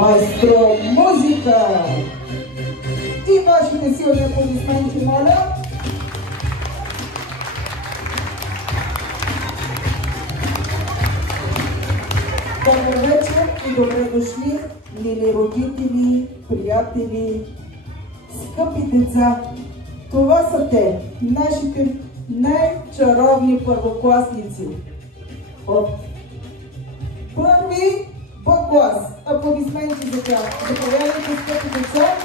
Маестро музика! И вашите силни аплодисменти, моля! Добър вечер и добре дошли, мили родители, приятели, скъпи деца! Това са те, нашите най-чаровни първокласници от първи Б клас. Аплодисменти за тях. Заповядайте, скъпи деца.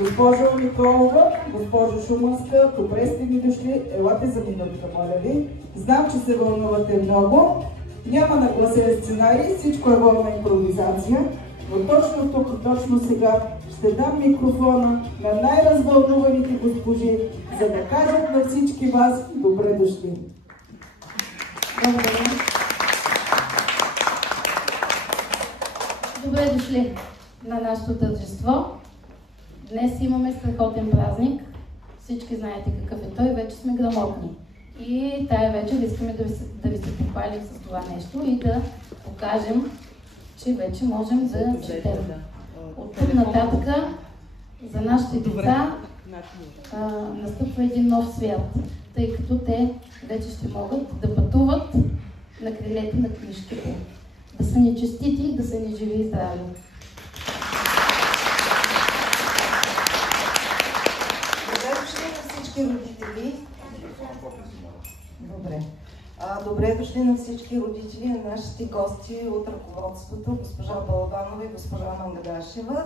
Госпожо Николова, госпожо Шуманска, добре сте ми дошли. Елате за минутка, моля ви. Знам, че се вълнувате много. Няма нагласен сценарий, всичко е волна импровизация. Но точно тук, точно сега ще дам микрофона на най-развълнуваните госпожи, за да кажат на всички вас добре дошли. Благодаря. Добре дошли на нашето тържество. Днес имаме страхотен празник. Всички знаете какъв е той, вече сме грамотни. И тая вечер искаме да ви се похвалим с това нещо и да покажем, че вече можем да четем. От тук нататък за нашите деца настъпва един нов свят, тъй като те вече ще могат да пътуват на крилете на книжките. Да са ни честити, да са ни живи и здрави. Добре дошли на всички родители. Добре. Добре дошли на всички родители, на нашите гости от ръководството, госпожа Балабанова и госпожа Мангадашева.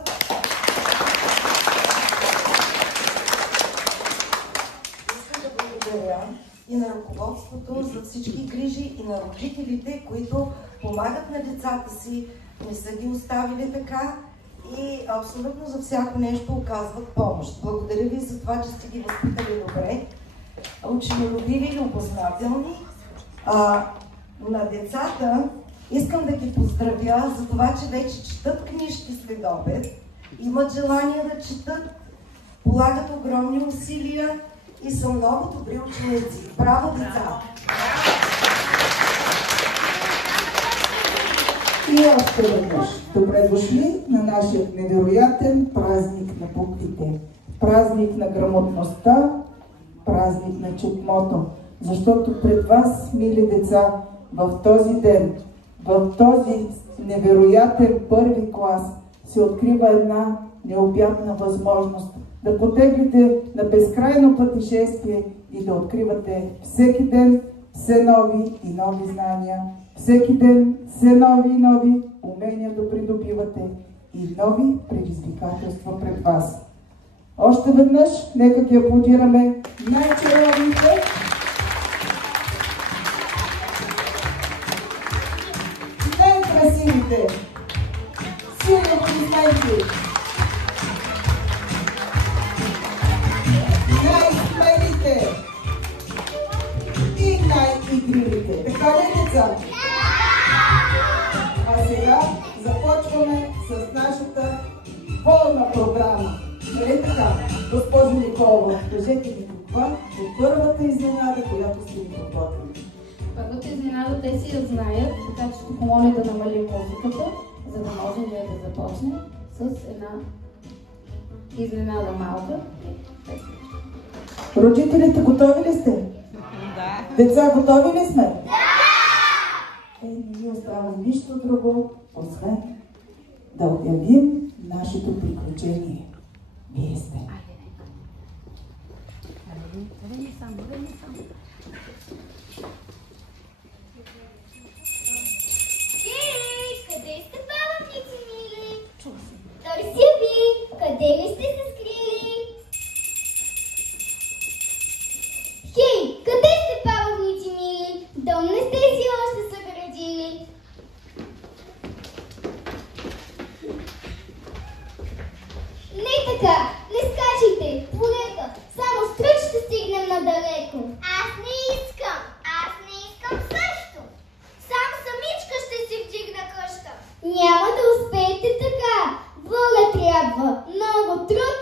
Искам да благодаря и на ръководството за всички грижи и на родителите, които помагат на децата си, не са ги оставили така и абсолютно за всяко нещо оказват помощ. Благодаря ви за това, че сте ги възпитали добре, ученолюбиви и любознателни. На децата искам да ги поздравя за това, че вече четат книжки след обед, имат желание да четат, полагат огромни усилия и са много добри ученици. Браво, деца! И още веднъж добре дошли на нашия невероятен празник на буквите. Празник на грамотността, празник на четмото. Защото пред вас, мили деца, в този ден, в този невероятен първи клас се открива една необятна възможност да потеглите на безкрайно пътешествие и да откривате всеки ден все нови и нови знания, всеки ден все нови и нови умения да придобивате и нови предизвикателства пред вас. Още веднъж, нека ги аплодираме най-чаровните, най-красивите, силни аплодисменти, най-смелите и най-игривите. Така ли, деца? А сега започваме с нашата волна програма. Нали така? Госпожо Николова, кажете ми каква е първата изненада, която сте ни подготвили? Първата изненада те си я знаят, така че ще помоля да намалим музиката, за да можем да започнем с една изненада малка. Родителите, готови ли сте? Да. Деца, готови ли сме? Да! Не ни остава нищо друго, освен да обявим нашето приключение. Вие сте. Къде сте, балъците мили? Търся ви! Къде ли сте се скрили? Хей, къде сте, балъците мили? Дом не сте си още съградили. Не така! Не скачайте! Полека! Само с тръг ще стигнем надалеко. Аз не искам! Аз не искам също! Сам самичка ще си вдигна къща. Няма да успеете така. Воля трябва, много труд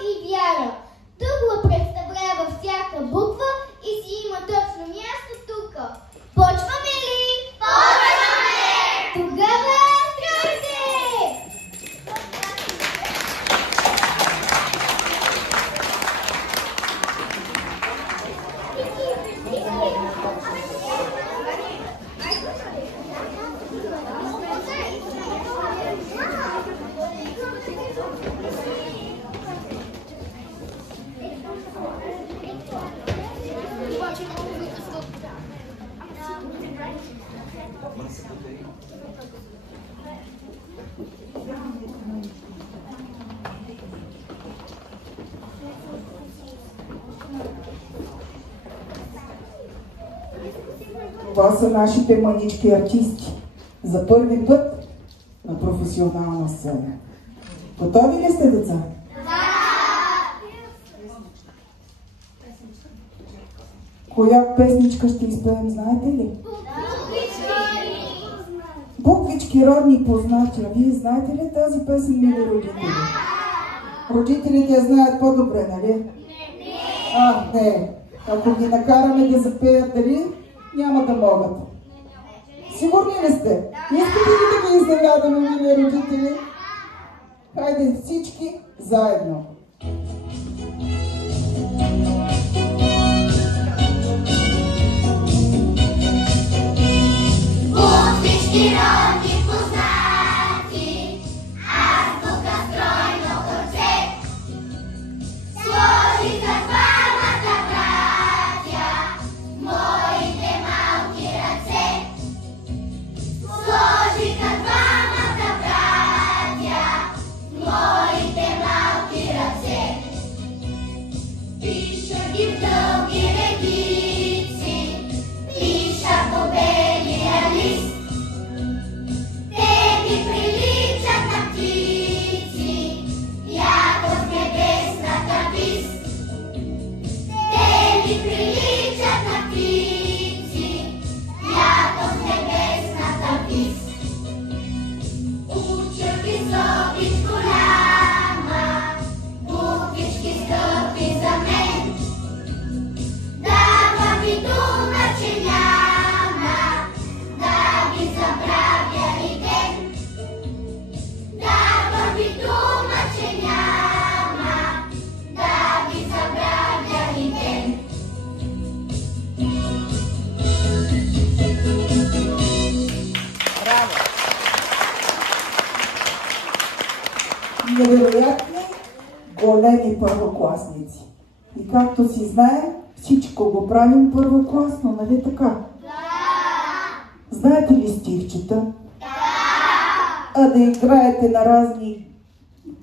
това са нашите мънички артисти. За първи път на професионална сцена. Готови ли сте, деца? Коя песничка ще изпеем, знаете ли? Буквички родни познати. А вие знаете ли тази песен, мили родители? Родителите я знаят по-добре, нали? Не. Ако ги накараме да запеят, дали няма да могат. Сигурни ли сте? Искате ли да ги изненадаме, мили родители? Хайде всички заедно. Буквички родни познати, азбука стройно кърце, сложиха двамата братя, моите малки ръце. Сложиха двамата братя, моите малки ръце. Пиша ги в дълги редици, пиша по белия лист. Те ми приличат на птици, яко с небесната пис. Те ми приличат на птици, яко с небесната пис. Уча високи с голяма, буквички скъпи за мен. Дава ми дума, че няма да ги забравя и ден. Дава ми дума, че няма да ги забравя и ден. Невероятни големи първокласници. И както си знаем, всичко го правим първокласно, нали така? Знаете ли стихчета? А да играете на разни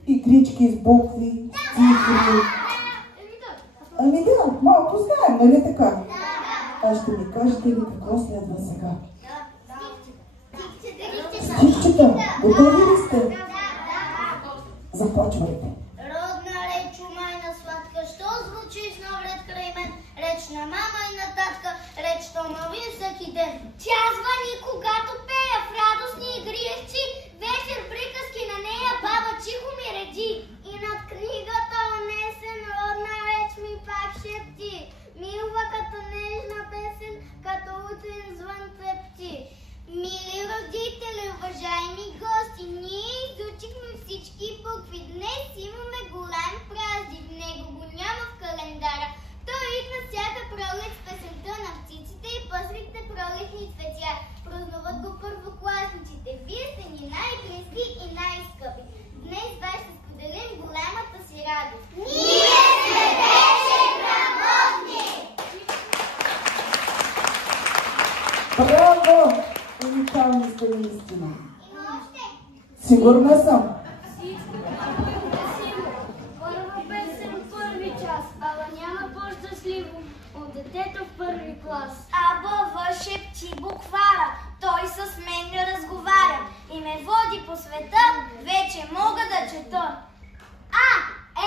игрички с букви, цифри? Ами да, малко знаем, нали така? А ще ми кажете ли какво следва сега? Стихчета, готови ли сте? Започвайте. Родна реч у майна сладка, що звучи с навред край мен. Реч на мама и на татка, реч, що мълвим всеки ден. Тя звъни, когато пея в радостни игрищи. Вечер приказки на нея баба чихо ми реди. И над книгата унесен родна реч ми пак шепти. Милва като нежна песен, като утрин звън трепти. Мили родители, уважаеми гости, ние изучихме всички букви. Днес имаме голям празник, него го няма в календара. Той идва всяка пролет с песента на птиците и пъстрите пролетни цветя. Празнуват го първокласниците. Вие сте ни най-близки и най-скъпи. Днес вас ще споделим голямата си радост. Ние сме вече грамотни! Браво! Уникални сте наистина. Сигурна съм. Първа песен, първи час, ала няма по-щастливо от детето в първи клас. Абава шепчи буквара, той с мен не разговаря и ме води по света, вече мога да чета. А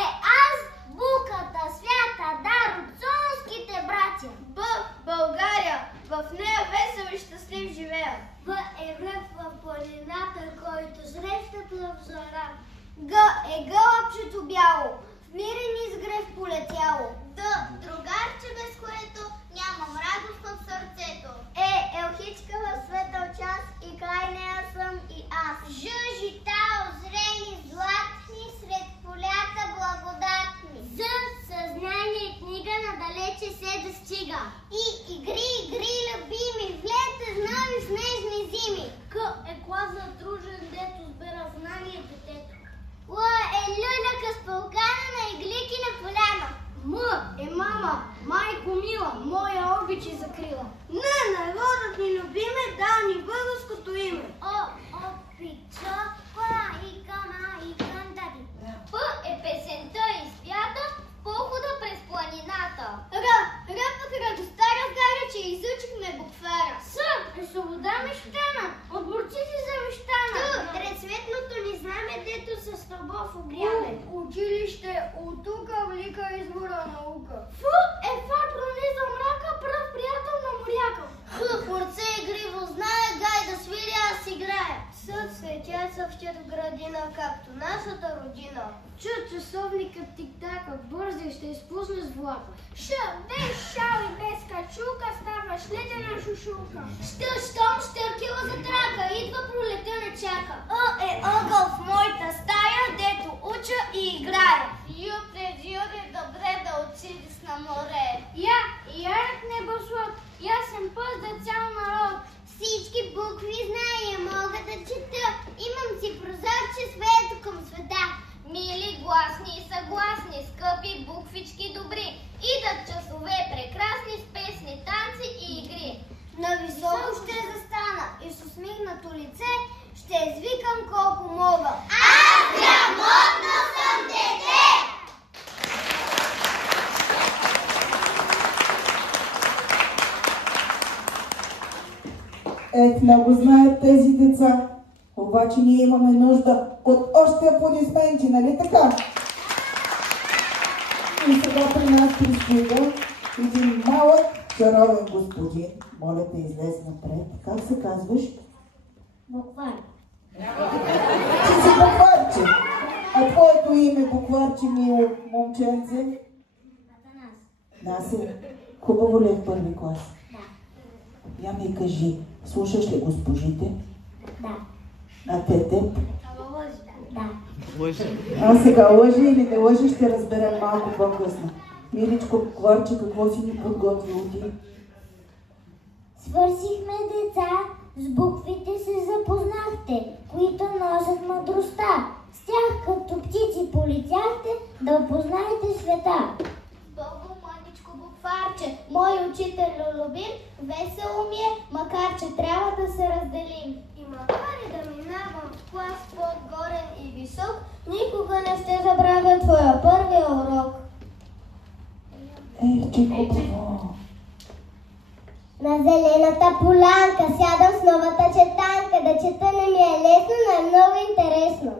е азбуката, свята дар от сонските братя. Б България, в нея весел и щастлив живея. Б е връх в планината, който среща плъв зора. Г е гълъбчето бяло, в мирен изгрев полетяло. Д другарче, без което нямам радост в сърцето. Е елхичка в светъл час и край нея съм и аз. Ж житао, зрели, златни, сред полята благодатни. З съзнание, книга надалече се достига. И игри, любими, в лета нови снежни зими. К е клас за дружен, дето сбира знание детето. Л е люляка с пълкана на иглики на поляна. М е мама, майко мила, моя обич и закрила. Н народът ни любиме, дал ни българското име. О обича, майка кантари. П е песента и свята, похода през планината. Р пък радостта разгаря, че изучихме буквара. С и свобода мещана, от борците за мещана. Трецветното ни знаме, дето с стълбов обряме. Училище, от тука влика избора наука. Фу, ефа прониза мрака, пръв приятел на моряка. Борце игриво знае, гай да свири, аз играя. Съд светя съвчет в градина, както нашата родина. Чу часовникът тик-така, бързи ще изпусне с влака. Без шал и без качулка ставаш ледена шушулка. Щом щъркила за трака, идва пролетя не чака. Ъгъл в моята стая, дето уча и играя. Юре, добре да отидеш на море. Ярък небосвод, ясен път за цял народ. Всички букви знае, мога да чета. Имам си прозорче свето към света. Мили, гласни и съгласни, скъпи буквички добри. Идат часове прекрасни с песни, танци и игри. Нависоко ще застана и с усмихнато лице ще извикам колко мога. Аз грамотно съм дете! Много знаят тези деца, обаче ние имаме нужда от още аплодисменти, нали така? И сега при нас пристига един малък чаровен господин. Моля да излез напред. Как се казваш? Буквар. Ти си букварче. А твоето име букварче ми е момченце? Насе. Хубаво ли е в първи клас? Да. Я ми кажи, слушаш ли госпожите? Да. А те теб? Да. А сега лъжи или не лъжи, ще разберем малко по-късно. Миличко букварче, какво си ни подготвил ти? Свършихме деца, с буквите се запознахте, които носят мъдростта. С тях като птици полетяхте, да опознаете света. Богу, мъничко букварче, мой учител любим, весело ми е, макар че трябва да се разделим. И макар и да минавам в клас по-горен и висок, никога не ще забравя твоя първия урок. Че хубаво! На зелената полянка сядам с новата четанка, да чета не ми е лесно, но е много интересно.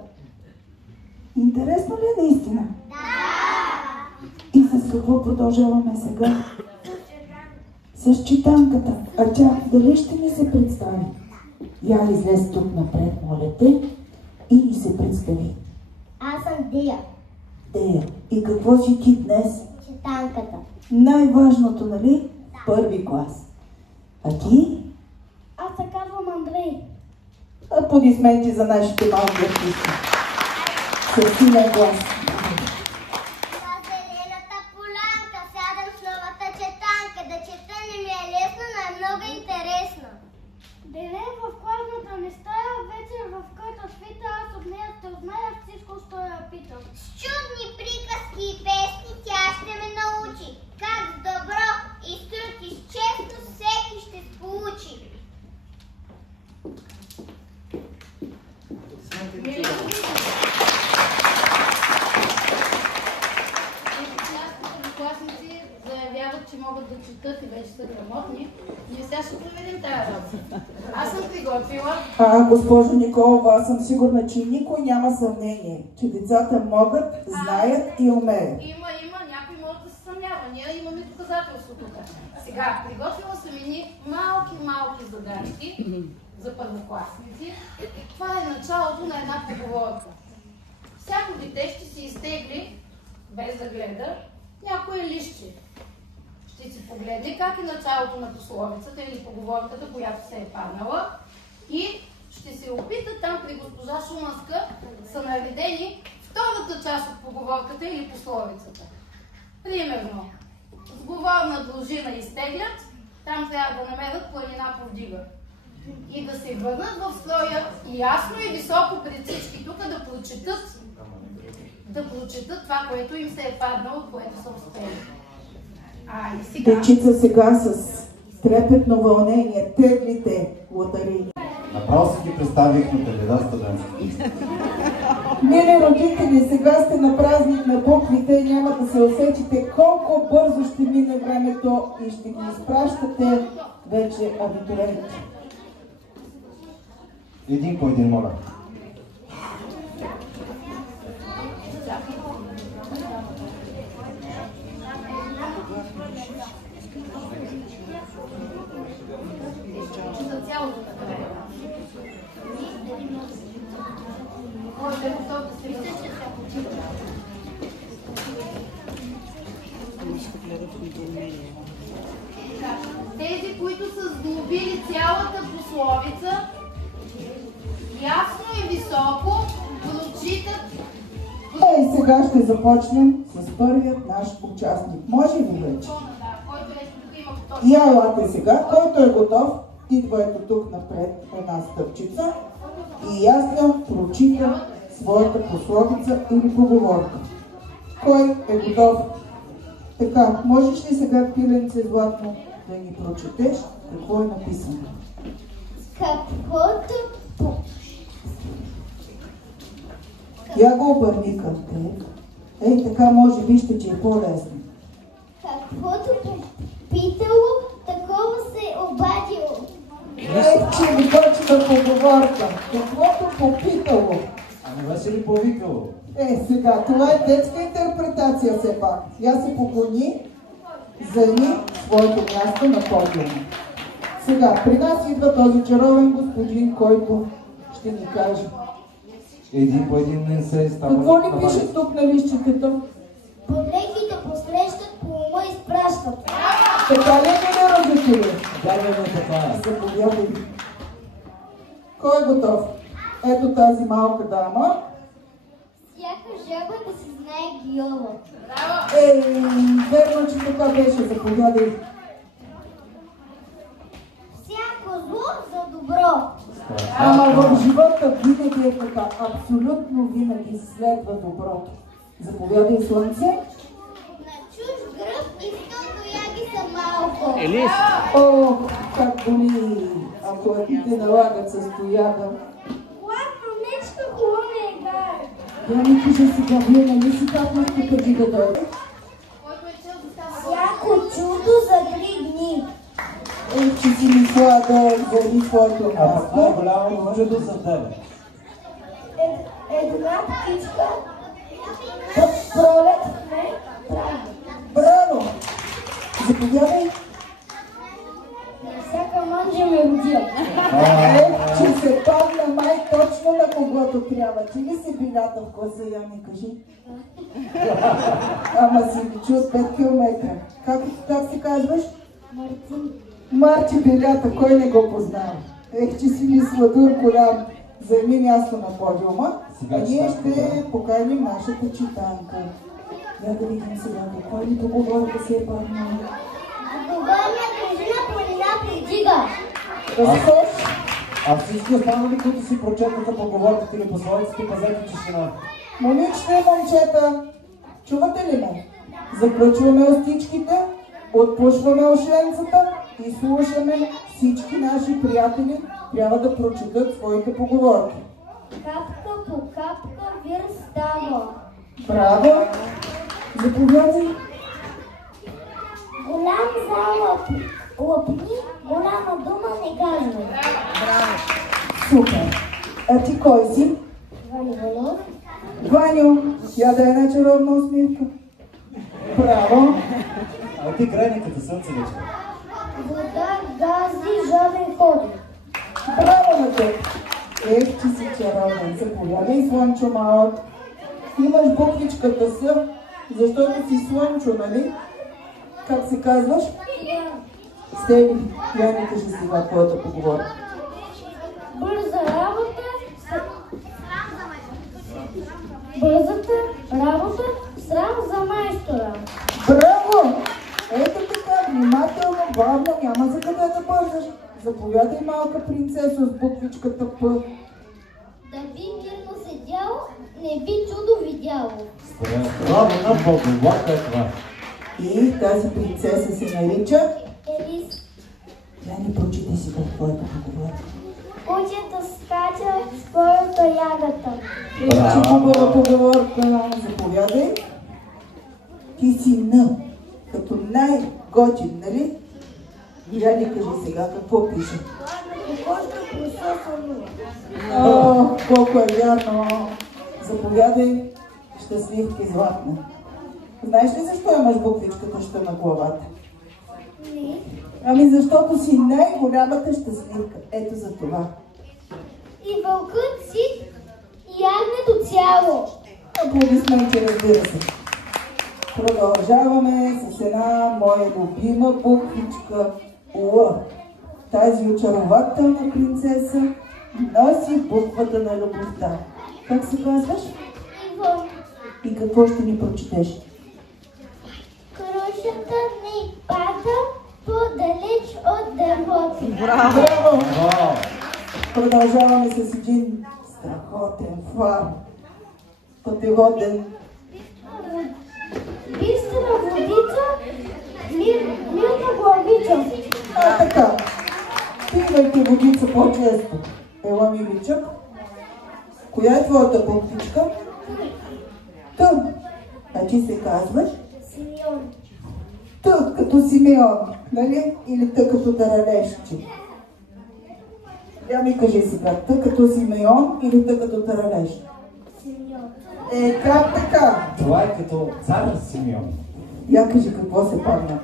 Интересно ли е наистина? Да! И с какво продължаваме сега? С четанката. А тя дали ще ни се представи? Я излез тук напред, моля те, и ни се представи. Аз съм Дия. Дея, и какво си ти днес? Четанката. Най-важното, нали? Първи клас. А ти? Аз се казвам Андрей. Аплодисменти за нашите малки артисти. Със силен глас. На зелената полянка сядам с новата четанка, да чета не ми е лесно, но е много интересно. Делен в класната ми стая, вечер в който свита, аз от нея ще узная всичко, що я питам. С чудни приказки и песни тя ще ме научи. Как с добро и с труд и с честно всеки ще получи. Класници заявяват, че могат да четат и вече са грамотни. Ние сега ще проверим тази работа. Аз съм приготвила. Госпожо Николова, аз съм сигурна, че никой няма съмнение, че децата могат, знаят и умеят. Има, някой може да се съмнява. Ние имаме доказателство тук. Сега, приготвила съм едни малки задачки за първокласници. Това е началото на една поговорка. Всяко дете ще си изтегли, без да гледа, някое листче. Ще си погледне как е началото на пословицата или поговорката, която се е паднала, и ще се опита там при госпожа Шуманска са наредени втората част от поговорката или пословицата. Примерно, сговорна дължина изтеглят, там трябва да намерят планина повдига. И да се върнат в строя ясно и високо пред всички тук да прочетат това, което им се е паднало, от което са успели. Дечица сега с трепетно вълнение, теглите лотарини. Направо си ги представих на кандидатството да. Мили родители, сега сте на празник на буквите и няма да се усетите колко бързо ще мине времето и ще ги изпращате вече абитуриенти. Един по един, моля. За цялото така. Тези, които са сглобили цялата пословица, ясно и високо прочитат. И сега ще започнем с първият наш участник. Може ли вече? И елате сега, който е готов, идва ето тук напред една стъпчица и ясно прочита своята пословица или поговорка. Кой е готов? Така, можеш ли сега, пиленце Златно, да ни прочетеш какво е написано? Каквото Я го обърни към теб. Ей, така може вижте, че е по-лесно. Каквото попитало, такова се е обадило. Че ми точна поговорка. Каквото попитало. Ами беше ли повикало? Сега, това е детска интерпретация все пак. Я се поклони, заеми своето място на подиума. Сега, при нас идва този чаровен господин, който ще ни каже. Един по един не се става. Какво ли пише тук на листчетето? Полеките посрещат, по ума изпращат. Така ли е, родители? Да, така е. Заповядай. Кой е готов? Ето тази малка дама. Всяка жаба да си знае гиола. Верно, че така беше. Заповядай. Всяко зло за добро. Ама в живота винаги е така. Абсолютно винаги следва доброто. Заповядай, слънце. На чуж гръб и сто тояги са малко. О, как боли, ако те налагат с тояга. Ладно, нещо хубаво не играе. Я ми кажа сега, вие нали си капнахте преди да дойде? Всяко чудо за 3 дни. Че си мисля да вземи своето А пък това е място. голямо чудо за тебе. Една птичка в пролет не прави. Браво! Заповядай. Всяка манджа ме родила. Че се падна май точно на когото трябва. Ти ли си билята в коса, я ми кажи? Ама си ги чу от 5 километра. Как се казваш? Мартин. Марти Белята, кой не го познава? Че си ми сладур голям. Заеми място на подиума. А ние ще поканим нашата читанка. Я да видим сега какво ли договорка се е паднала. Договорна дружина планина придига. Разкош? А всички останали, които си прочетаха поговорките или пословиците, пазете тишина. Момичета и момчета, чувате ли ме? Заключваме устичките, отпушваме ушенцата и слушаме всички наши приятели трябва да прочетат своите поговорки. Капка по капка вир става. Браво! Заповядай! Голям зал лъпни, голяма дума не казва. Супер! А ти кой си? Вали Валов. Ваню, я да е една чаровна усмивка. Браво! А ти крайниката слънце вече. Вода, гази, жаден ходи. Браво на теб! Че си чаровен. Заповядай, Слънчо малък. Имаш буквичката С, защото си Слънчо, нали? Как се казваш? Стели, я не кажи сега твоята поговорка. Бързата работа, срам за майстора. Браво! Ето така, внимателно, бавно, няма за къде да бързаш. Заповядай, малка принцеса с буквичката П. Да би мирно седяло, не би чудо видяло. Браво на поговорка е това. И тази принцеса се нарича... Елис. Я ни прочитай сега твоята поговорка. Кучето скача, скоро ягата. Че хубава поговорка. Заповядай. Ти си Н, като най-готин, нали? Я ни кажи сега какво пише. кокошка прососано. О, колко е вярно. Заповядай, щастливки златна. Знаеш ли защо имаш буквичката «Щ» на главата? Не. Ами защото си най-голямата щастливка. Ето за това. И вълкът си, и ягнето цяло. Аплодисменти, разбира се. Продължаваме с една моя любима буквичка Л. Тази очарователна принцеса носи буквата на любовта. Как се казваш? Ивон, И какво ще ни прочетеш? крушата ми пада по-далеч от дървото. Браво! Вау! Продължаваме с един страхотен фар. Пътеводен. Бистра водица, милна главица. А, така. Пивайте водица по-често. Ела, миличък. Коя е твоята буквичка? Т. А ти се казваш? Симеон. Т като Симеон, нали? Или Т като Таралещи? Я ми кажи сега, Т като Симеон или Т като Таралещ? Симеон. Как така? Това е като цар Симеон. Я кажи какво се падна.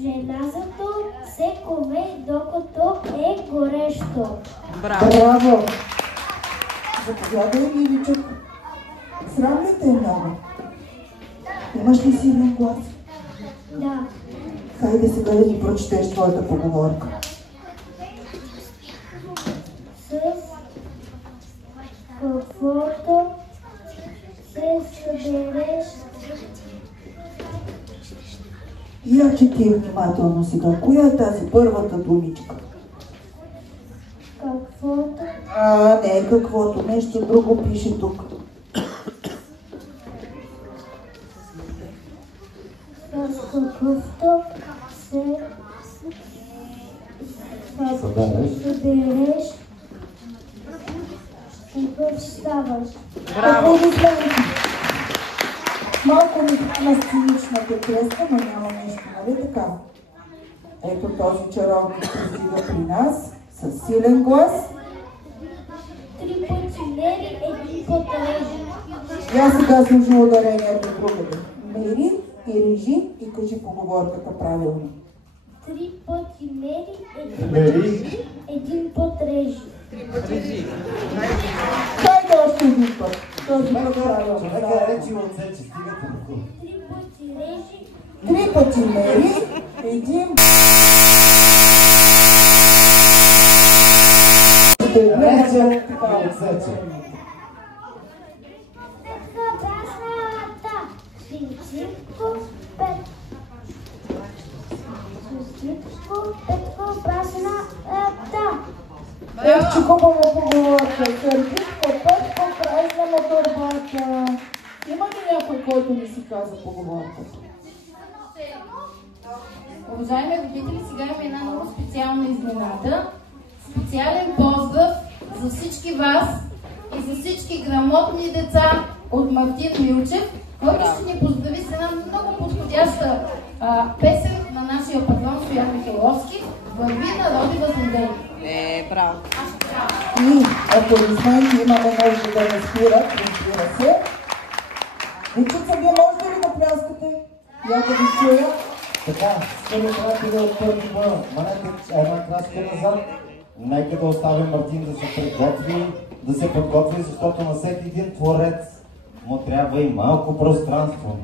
Желязото се кове, докато е горещо. Браво! Заповядай, миличък. Срам ли те е много? Имаш ли силен глас? Да. Хайде сега да ни прочетеш твоята поговорка. С каквото се събереш. Я чети внимателно сега. Коя е тази първата думичка? Каквото Не, каквото. Нещо друго пише тук. с какъвто се събереш, какъв ставаш. Аплодисменти! Малко ми хвана сценичната треска, но няма нищо, нали така? Ето този чаровник пристига при нас с силен глас. 3 пъти мери, 1 път режи. Я сега служи ударението другаде. Мери и режи и кажи поговорката правилно. 3 пъти мери, Мери. 1 път режи. Хайде още един път. Този път правилно. Човека е речи отсече, стигате до 3 пъти режи. 3 пъти мери, един рече и отсече. Петко брашната, Синцитко, Петко брашната. Ех, че хубава поговорка. Сърдитко, Петко, празна на торбата. Има ли някой, който ми си каза поговорката? Уважаеми родители, сега има една много специална изненада. Специален поздрав за всички вас и за всички грамотни деца от Мартин Милчев, който ще ни поздрави с една много подходяща песен на нашия патрон Стоян Михайловски "Върви, народи, възлюдени". Браво. И аплодисменти имаме нужда да не спират, разбира се. Дечица, вие можете ли да пляскате? Я да ви чуя. Така, скъпи приятели от първи Б, манете една крачка назад. Нека да оставим Мартин да се подготви, защото на всеки един творец му трябва и малко пространство.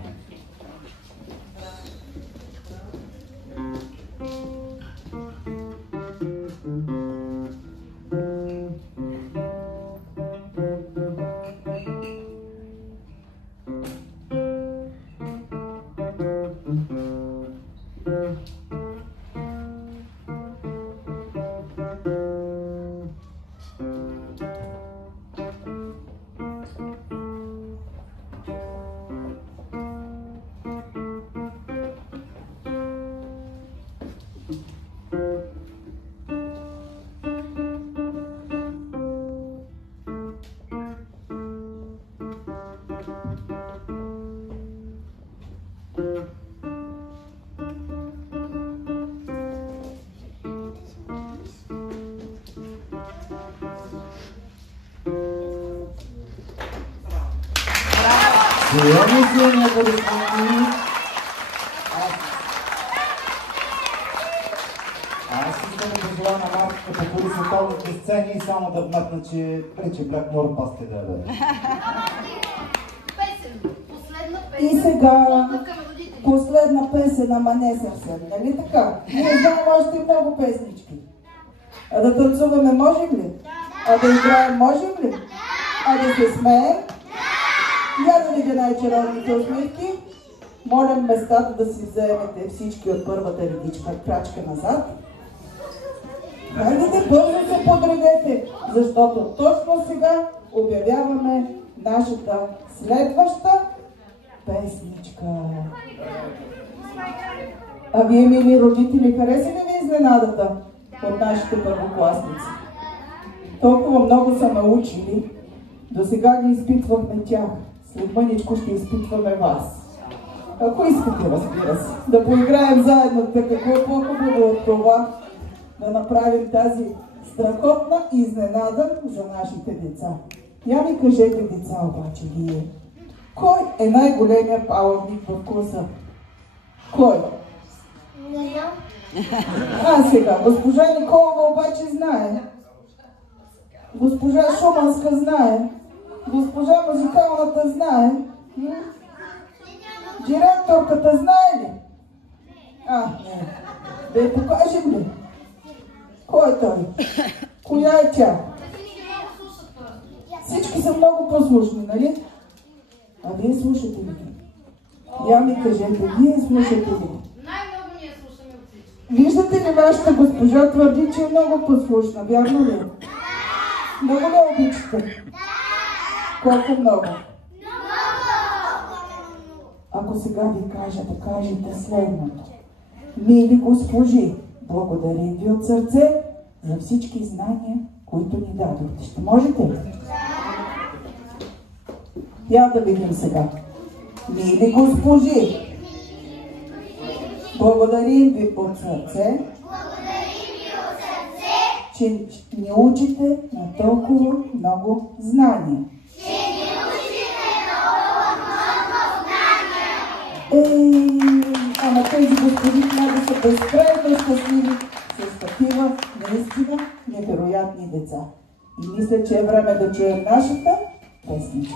Чуваме силни аплодисменти. Аз искам да пожелая на Марко като кури световните сцени и само да вметна, че прече Blackmore пасте да бъде. И сега последна песен, ама не съвсем, нали така? Ние знаем още много песнички. А да танцуваме можем ли? А да играем можем ли? А да се смеем? Я да видя най-чаровните усмивки. Молям местата да си вземете всички от първата редичка, крачка назад. Хайдете, бързо се подредете, защото точно сега обявяваме нашата следваща песничка. А вие, мили родители, хареса ли ви изненадата от нашите първокласници? Толкова много са научили, до сега ги изпитвахме тях, след мъничко ще изпитваме вас. Ако искате, разбира се, да поиграем заедно, така какво е по-хубаво от това, да направим тази страхотна изненада за нашите деца. Я ми кажете, деца, обаче вие, кой е най-големият палавник в класа? Кой? Не знам. А сега, госпожа Николова обаче знае. Госпожа Шуманска знае. Госпожа музикалната знае. Директорката знае ли? Не. Да я покажем ли? Кой е той? Коя е тя? Всички са много послушни, нали? А вие слушате ли? Я ми кажете, вие слушате ли? Най-много ние слушаме от всички. Виждате ли, вашата госпожа твърди, че е много послушна, вярно ли? Много ли обичате? Колко много? Ако сега ви кажа да кажете следното. Мили госпожи, благодарим ви от сърце за всички знания, които ни дадохте. Ще можете ли? Я да видим сега. Мили госпожи, благодарим ви от сърце, че ни учите на толкова много знания. Ама тези господи много са безкрайно щастливи с такива наистина невероятни деца. И мисля, че е време да чуем нашата песничка.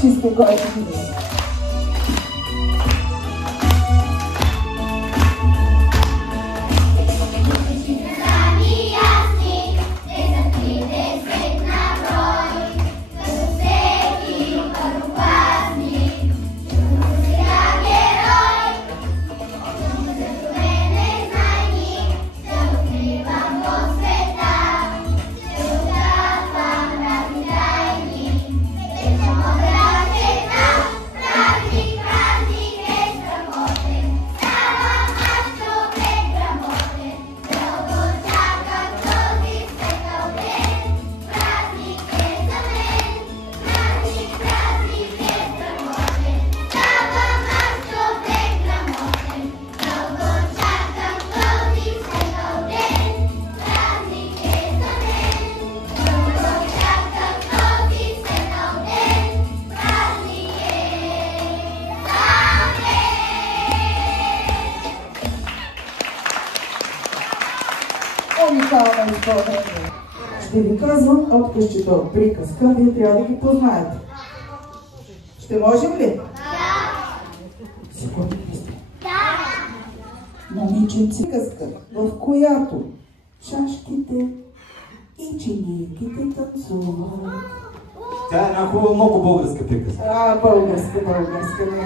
Чисто готини. Уникално изпълнение. Ще ви казвам откъщето от приказка, вие трябва да ги познаете. Ще можем ли? Да! Сигурни ли сте? Да! Момиченци, приказка, в която шашките и чинийките танцуват. Тя е една хубава, много българска приказка. Българска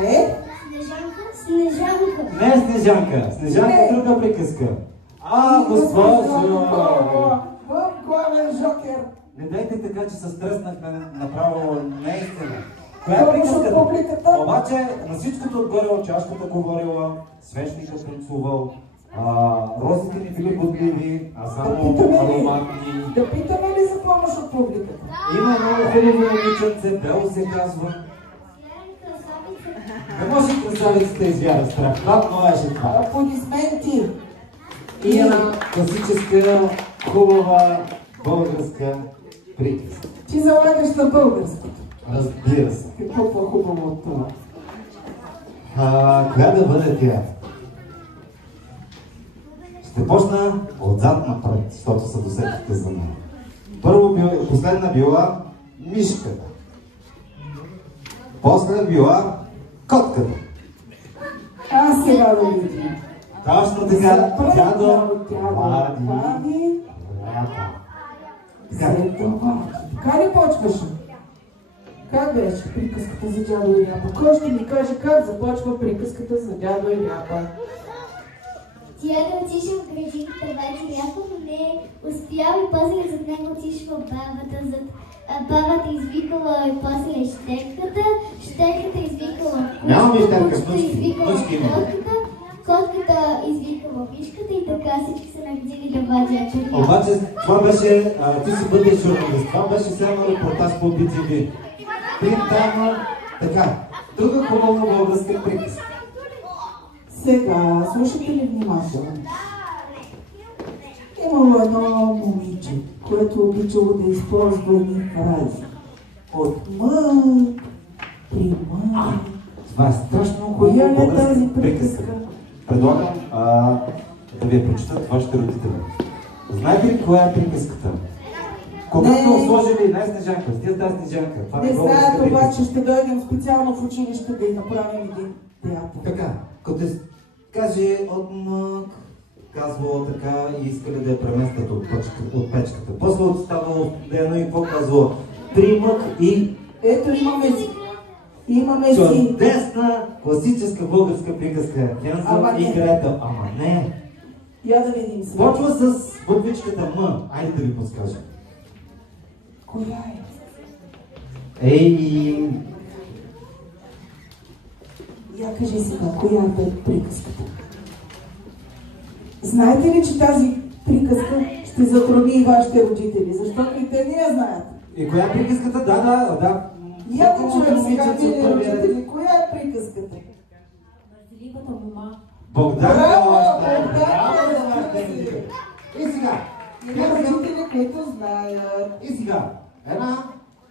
не е? Снежанка. Не е Снежанка. Снежанка е друга приказка. Госпожо! В главен жокер. Не дайте така, че се стреснахме направо неистина. Коя е приказката? Обаче на всичкото отгоре чашката говорила, свещникът танцувал, розите ни били бодливи, а само ароматни. Да питаме ли за помощ от публиката? Има едно хубаво момиченце, Бело се казва. Не може красавицата извяра страх. Това беше това. Аплодисменти! И една класическа, хубава българска приказка. Ти залагаш на българското. Разбира се. Какво по-хубаво от това? Коя да бъде тя? Ще почна отзад напред, защото се досетихте за мен. Последна била мишката. После била котката. Сега да видим. Точно така, дядо Влади. Така ли почваше? Как беше приказката за дядо Иляпа? Кой ще ми каже как започва приказката за дядо Иляпа? Дядо отиша в градинката бати Иляпа, но не е успял и после зад него отишва бабата. Бабата извикала и после щерката, щерката извикала Нямаме щерка, котката извикала мишката и така всички се нагодили да вадят Иляпа. Обаче това беше, ти си бъдеш журналист, това беше само репортаж по BTV. Принтама, така, друга хубава българска приказка. Сега, слушате ли внимателно? Имало едно момиче, което обичало да използва едни фрази. От мък, при мък. Това е страшно Коя хубава е българска тази приказка. приказка? Предлагам да ви я прочитат вашите родители. Знаете ли коя е приказката? Когато сложили една Снежанка, с тази Снежанка. Не знаят, обаче ще дойдем специално в училище да й направим един театър. Така, като каже от мък, казвало така и искали да я преместят от печката. После отставало студено и какво казвало? Примък и... Ето имаме си. Чудесна класическа българска приказка. Хензел и Гретел. Ама не. Я да видим сега. Почва с буквичката М. Айде да ви подскажа. Коя е? Ей! Я кажи сега, коя е приказката? Знаете ли, че тази приказка ще затрудни и вашите родители, защото и те не я знаят? И коя е приказката? Да. Я да чуем сега, мили родители, коя е приказката? Бързеливата мома. Богдан И сега. Има родители, които знаят. И сега. Една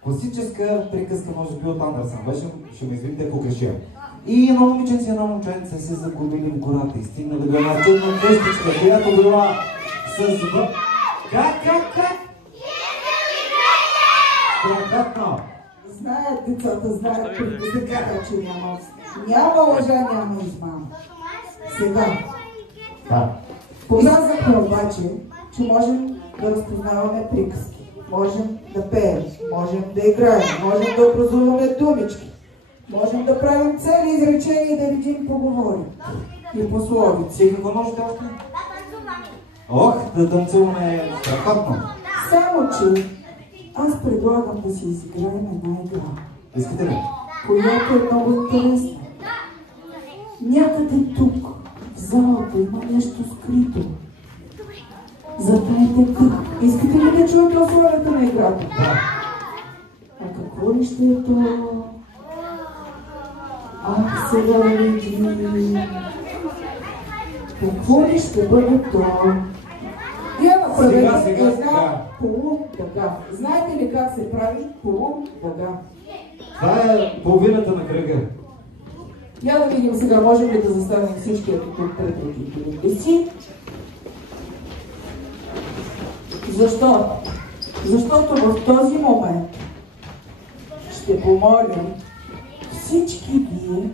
класическа приказка, може би от Андерсън. Ще ме извините по греша. И едно момиченце и едно момченце се загубили в гората и стигнали до една чудна къщичка, която била с... Как? Страхотно! Знаят децата, знаят приказката, така че няма лъжа, няма измама. Сега. Да. Показахме обаче, че можем да разпознаваме приказки. Можем да пеем, можем да играем, можем да образуваме думички. Можем да правим цели изречения и да видим поговори. И пословици. И какво можете още? Ох, да танцуваме страхотно. Само че аз предлагам да си изиграем една игра. Искате ли? Която е много интересна. Някъде тук, в залата, има нещо скрито. Затайте тук. Искате ли да чуете условията на играта? Да. А какво ли ще е то? Сега видим. Какво ли ще бъде то? Вие направете една полудъга. Знаете ли как се прави полудъга? Това е половината на кръга. Я да видим сега, можем ли да заставим всички тук пред родителите си. Защо? Защото в този момент ще помоля всички вие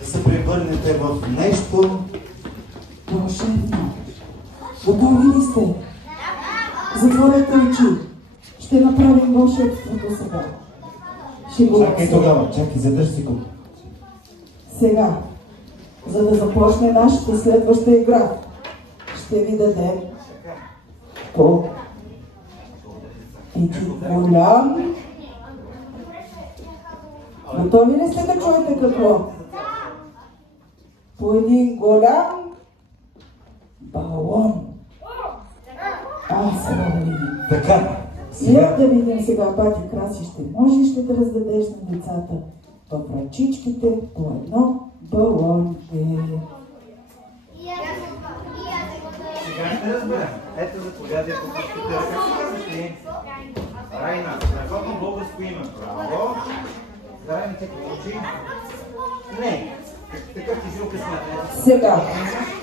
да се превърнете в нещо вълшебно. Готови ли сте? Затворете очи. Ще направим вълшебството сега. Чакай тогава, чакай, задържи си го. Сега, за да започне нашата следваща игра, ще ви дадем по един голям. Готови ли сте да чуете какво? По един голям балон. Сега да видим. Така. Сега да видим сега, бати Красище. Можеш ли да раздадеш на децата в ръчичките по едно балонче? Сега ще разберем. Ето заповядай по пуските. Как се казваш ти? Райна. Страхотно българско име. Браво. Райна, ти получи? Не. Такъв ти жил късмет. Сега,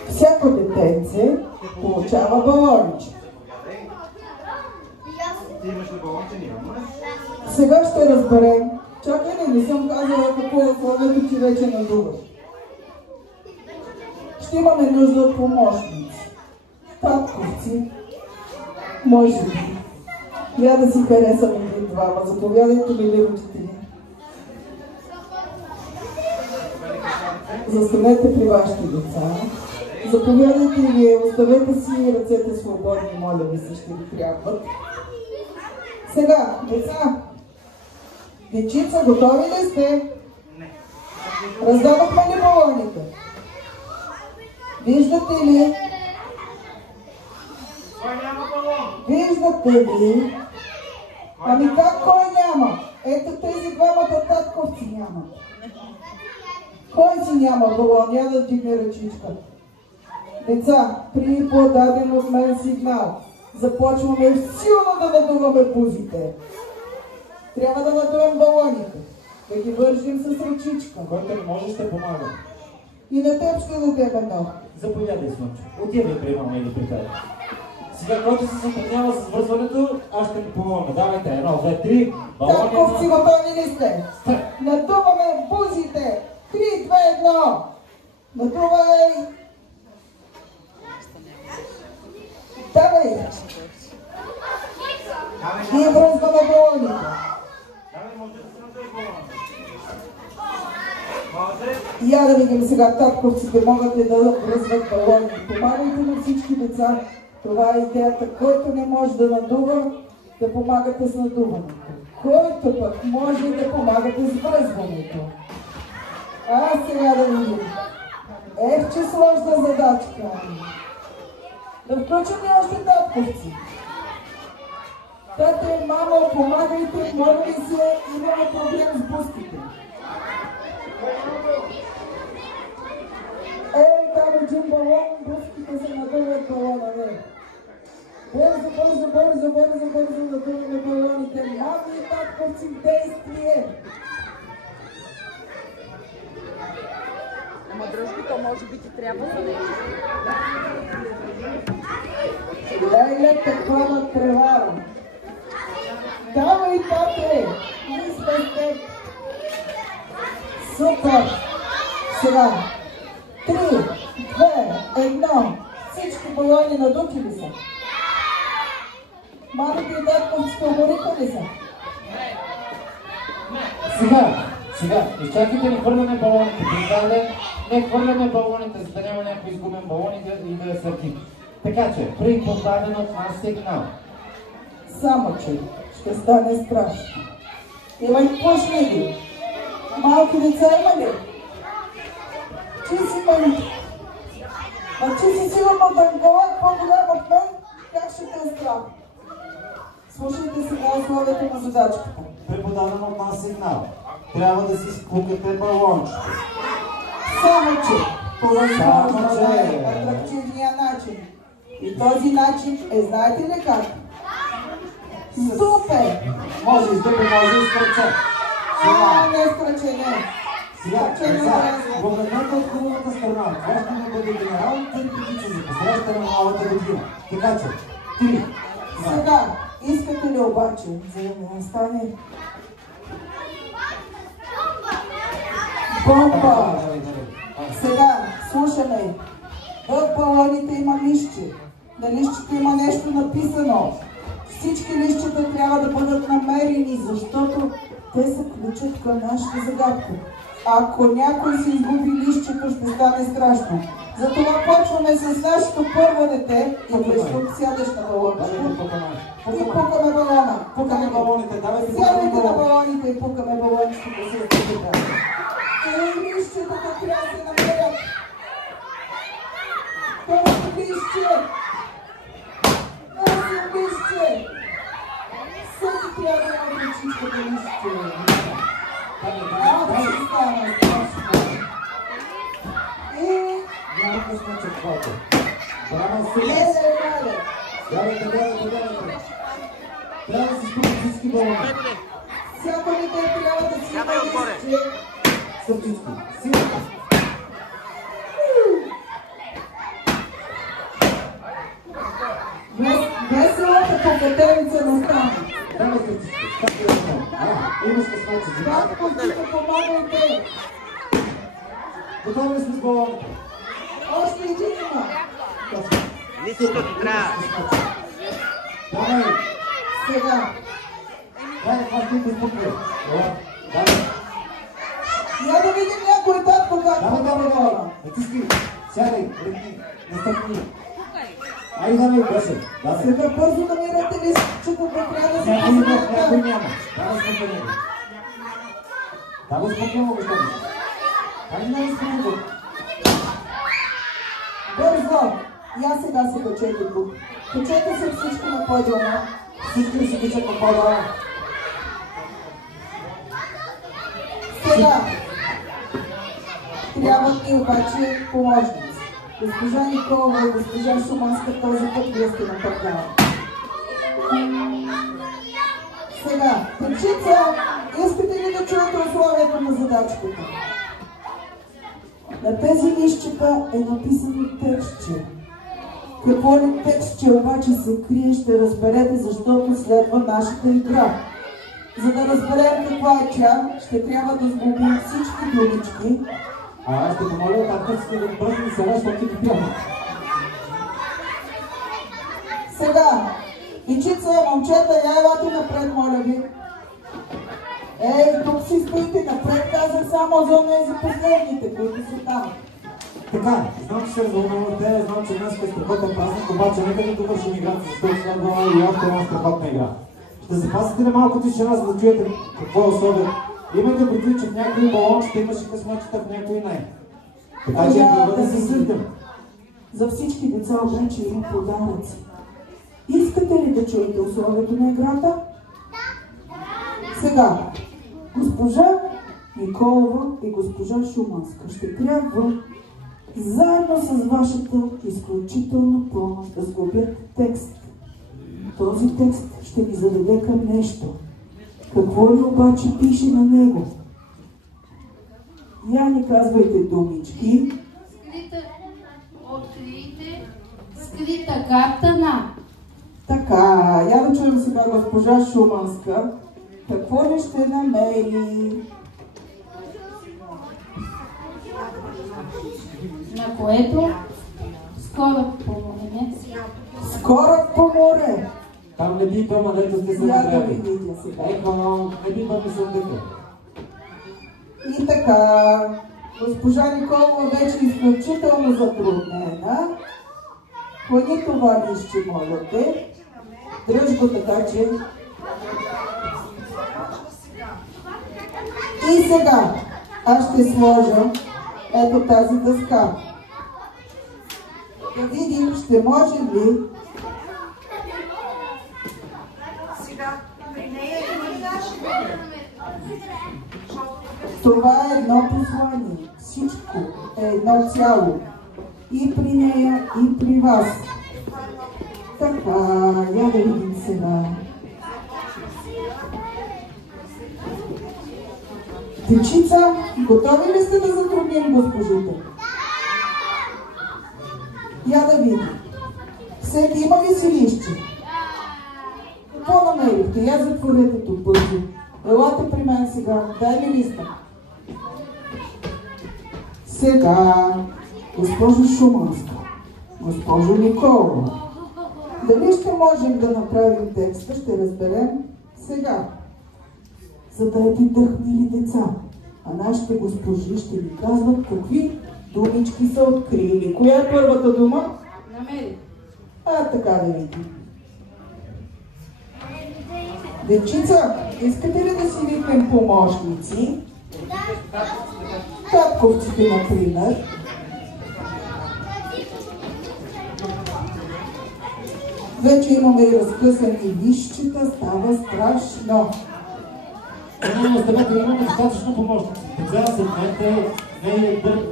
всяко детенце получава балонче. Ти имаш ли балонче? Нямаш. Сега ще разберем. Чакай, не съм казала какво е условието, че вече надуваш. Ще имаме нужда от помощници. Татковци. Може би. Я да си харесам един-двама. Заповядайте, мили родители. Застанете при вашите деца. Заповядайте и вие. Оставете си ръцете свободни, моля ви се, ще ви трябват. Сега, деца, дечица, готови ли сте? Раздадохме ли балоните? Виждате ли? Виждате ли? Ами как кой няма? Ето тези двамата татковци нямат. Кой си няма балон? Я да вдигне ръчичка. Деца, при подаден от мен сигнал започваме силно да надуваме бузите. Трябва да надуем балоните. Да ги вържим с ръчичка. Който не може, ще помага. И на теб ще дадем едно. Заповядай, Слънчо. Отивай при мама или при теб. Сега, който се съмнява с вързването, аз ще ми помогна. Давайте, 1, 2, 3. Татковци, готови ли сте? Надуваме бузите. 3, 2, 1. Надувай. Давай. И връзваме балоните. Я да видим сега, татковците могат ли да връзват балони. Помагайте на всички деца. Това е идеята. Който не може да надува, да помагате с надуването. Който пък може да помагате с връзването. Сега да видим. Че сложна задачка. Да включим ли още татковци? Тате, мамо, помагайте, моля ви се, имаме проблем с бузките. Там един балон, бузките се надуват балона, не. Бързо надуваме балоните. Мами и татковци, действие! Ама дръжката може би ти трябва за нещо. Леле, каква надпревара! Давай, тате! Мисля, супер! Сега! 3, 2, 1. Всички балони надути ли са? Мамите и татковците умориха ли са? Сега, изчакайте, не хвърляме балоните. Не хвърляме балоните, за да няма някой изгубен балон и да я сърти. Така че, при подаден от нас сигнал. Само че ще стане страшно. Има и плашни ги. Малки деца има ли? Ти си мали. А ти си сигурно дънголът по-голям от мен, как ще те е страх? Слушайте сега условията на задачката. При подаден от нас сигнал. Трябва да си спукате балончето. Само че, това е атрактивния начин. И този начин знаете ли как? Супер! Може и с дъбе, може и с кръче. Не с кръче, не. Сега, погледнете от хубавата страна. Това ще ни бъде генералната репетиция за посрещане на новата година. Така че, 3, Сега, искате ли обаче, за да не стане бомба? Сега, слушаме. В балоните има листче. На листчето има нещо написано. Всички листчета трябва да бъдат намерени, защото те са ключът към нашата загадка. Ако някой си изгуби листчето, ще стане страшно. Затова почваме с нашето първо дете. И тук сядаш на балончето. И пукаме балона. Пукаме балоните, давайте сядайте на балоните и пукаме балончето да се изгубите. И листчетата трябва да се намерят. Този листче. Този листче. Всеки трябва да има причичката листче. Малко ще стане страшно. И... Няма късна четвърта. Браво, Не сила! се прави. Давайте. Трябва да се спукат всички балони. Всяко дете трябва да си има листче. Сърчички. Сила! Веселата покатеница не стане. Давай сърчички. Така е едно. Имаш късна четвърта. Татковците, помагайте. Готови сме с балоните. Още един има. Листчето ти трябва. Давай. Сега. Давай, това ще те спуква. Давай. Я да видим някой татко как Давай. Натиски. Сядай. Ръкни. Настъпни. Айде, давай, беше. Давай. Сега бързо намирате листчето, трябва да се Някой има, някой познаете. няма. Давай спукване. Давай спукване, обещаме. Айде, давай спукване. Бързо. Я сега се качете тук. Качете се всички на подиума. Всички се качат на пода. Сега. Трябват ни обаче помощници. Госпожа Николова и госпожа Шуманска този път вие сте на пъргава. Сега, дечица, искате ли да чуете условието на задачката? На тези листчета е написано текстче. Какво ли текстче обаче се крие, ще разберете, защото следва нашата игра. За да разберем каква е тя, ще трябва да сглобим всички думички. Аз ще помоля татката да бързо сега, защото ти пипява. Сега, дечица, момчета, я елате напред, моля ви. Ей, тук си стоите напред, казах само за тези последните, които са там. Така, знам, че се развълнувате, знам, че днес е страхотен празник, обаче нека да довършим играта, защото следва и още една страхотна игра. Ще запасите ли малко тишина, за да чуете какво е условието? Имайте предвид, че в някои балончета имаше късметчета, в някои не. Така че не да се сърдим. За всички деца обаче има подаръци. Искате ли да чуете условието на играта? Сега, госпожа Николова и госпожа Шуманска ще трябва заедно с вашата изключителна помощ да сглобят текст. Този текст ще ви заведе към нещо. Какво ли обаче пише на него? Я ни казвайте думички. Открийте скрита карта на. Така, я да чуем сега госпожа Шуманска. Какво ли ще намери? На което скоро помогне. Скоро по море. Там не бипам, а дето сте се Я да ви направили. видя сега. Ето, не бипам и съм дъка. И така, госпожа Николова вече изключително затруднена. Хвани това листче, моля те. Дръж го така, че... И сега, аз ще сложа ето тази дъска. Да видим, ще може ли... Сега, при нея има и нашите. Това е едно послание. Всичко е едно цяло. И при нея, и при вас. Така, я да видим сега. Дечица, готови ли сте да затрудним госпожите? Я да видим. Всеки има ли си листче? работа. Я затворете тук бързо. Елате при мен сега. Дай ми листа. Сега, госпожо Шуманска, госпожо Николова, дали ще можем да направим текста, ще разберем сега. За да е дъхнили деца, а нашите госпожи ще ни казват какви думички са открили. Коя е първата дума? Намери. Така да видим. Девчица, искате ли да си викнем помощници? Татковците, например. Вече имаме и разкъсани листчета, става страшно. Оставете, имаме достатъчно помощници. Сега сегмента,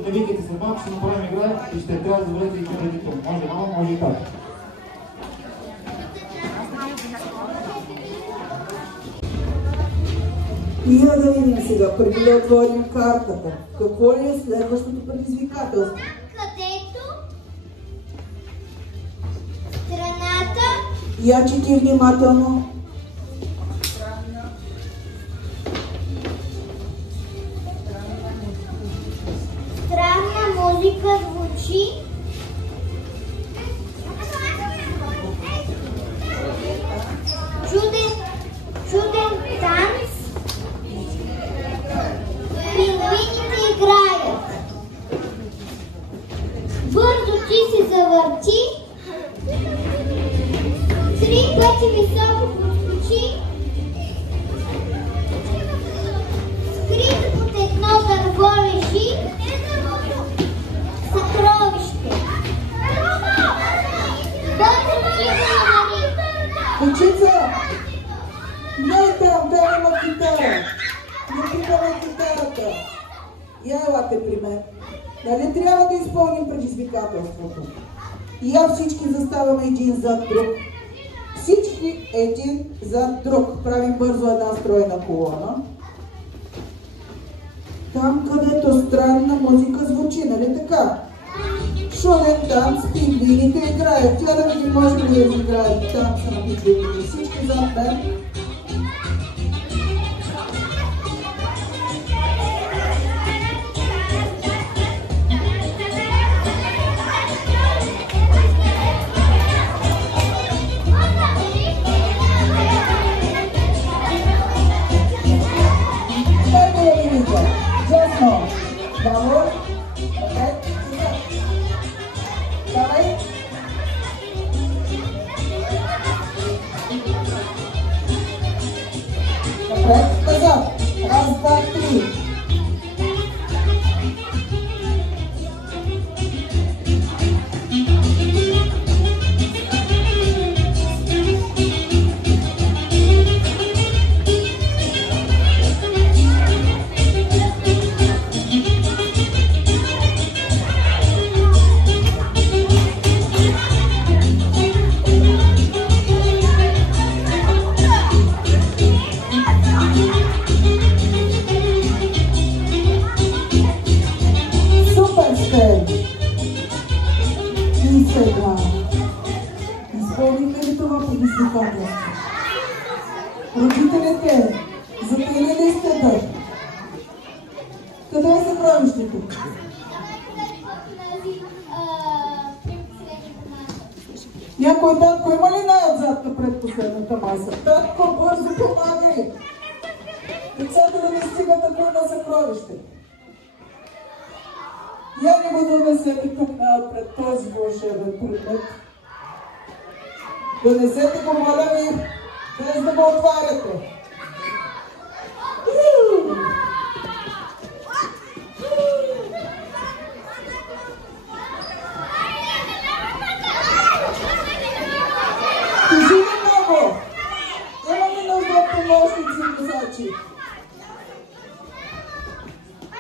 не викайте се малко, ще направим игра и ще трябва да бъдете и родител. Може малко, може и так. И да видим сега, преди да отворим картата. Какво ли е следващото предизвикателство? Където? Страната? Я чети внимателно. Странна музика звучи. Чуден танц. Пингвините играят. Бързо ти се завърти. 3 пъти високо подскочи. Скрит под едно дърво лежи. Съкровище. Бързо ти се завърти. Дечица! Не там, да има китара. Не питаме китарата. Я елате при мен. Дали трябва да изпълним предизвикателството? И я всички заставаме един зад друг. Всички един зад друг. Правим бързо една стройна колона. Там, където странна музика звучи, нали така? Шумен танц, пингвините играят. Тя да видим, може ли да играят танца на пингвините. Всички зад мен. Vamos. Давай. Напред, назад. Раз, два, три. Изпълнихме ли това предизвикателство? Родителите, затели ли сте да? Къде е съкровището? Някой татко има ли най-отзад напред последната маса? Татко, бързо помагай! Децата да не стигат ако има съкровище. Я не го донесете тук пред този вълшебен предмет. Донесете го, моля ви, без да го отваряте. Кажи ми много! Имаме нужда от помощници и возачи.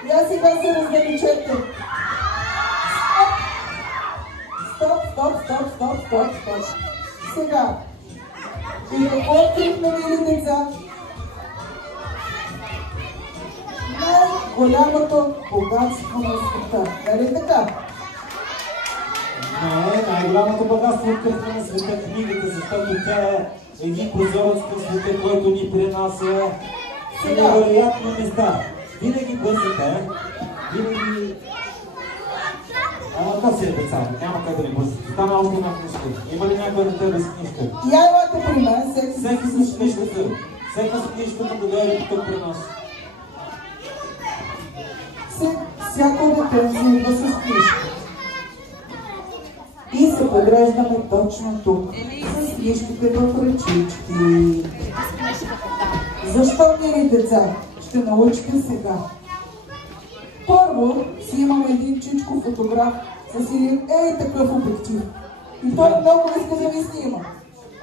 Я сега се раздалечете. Стоп. Сега. И какво открихме, мили деца? Най-голямото богатство на света. Нали така? Не, Най-голямото богатство откъвка на света книгата, защото тя е един прозорец към света, който ни принася невероятни места. Винаги бързате, винаги... Ама това си е деца, няма как да ни бързате. Стана още една книжка. Има ли някой на тебе с книжка? Я елате при мен, всеки с книжката. Всеки с книжката да дойде тук при нас. Всяко дете идва с книжка. И се подреждаме точно тук, с книжките в ръчички. Защо, мили деца, ще научите сега? Първо си имаме един чичко фотограф с един такъв обектив. И той много иска да ви снима.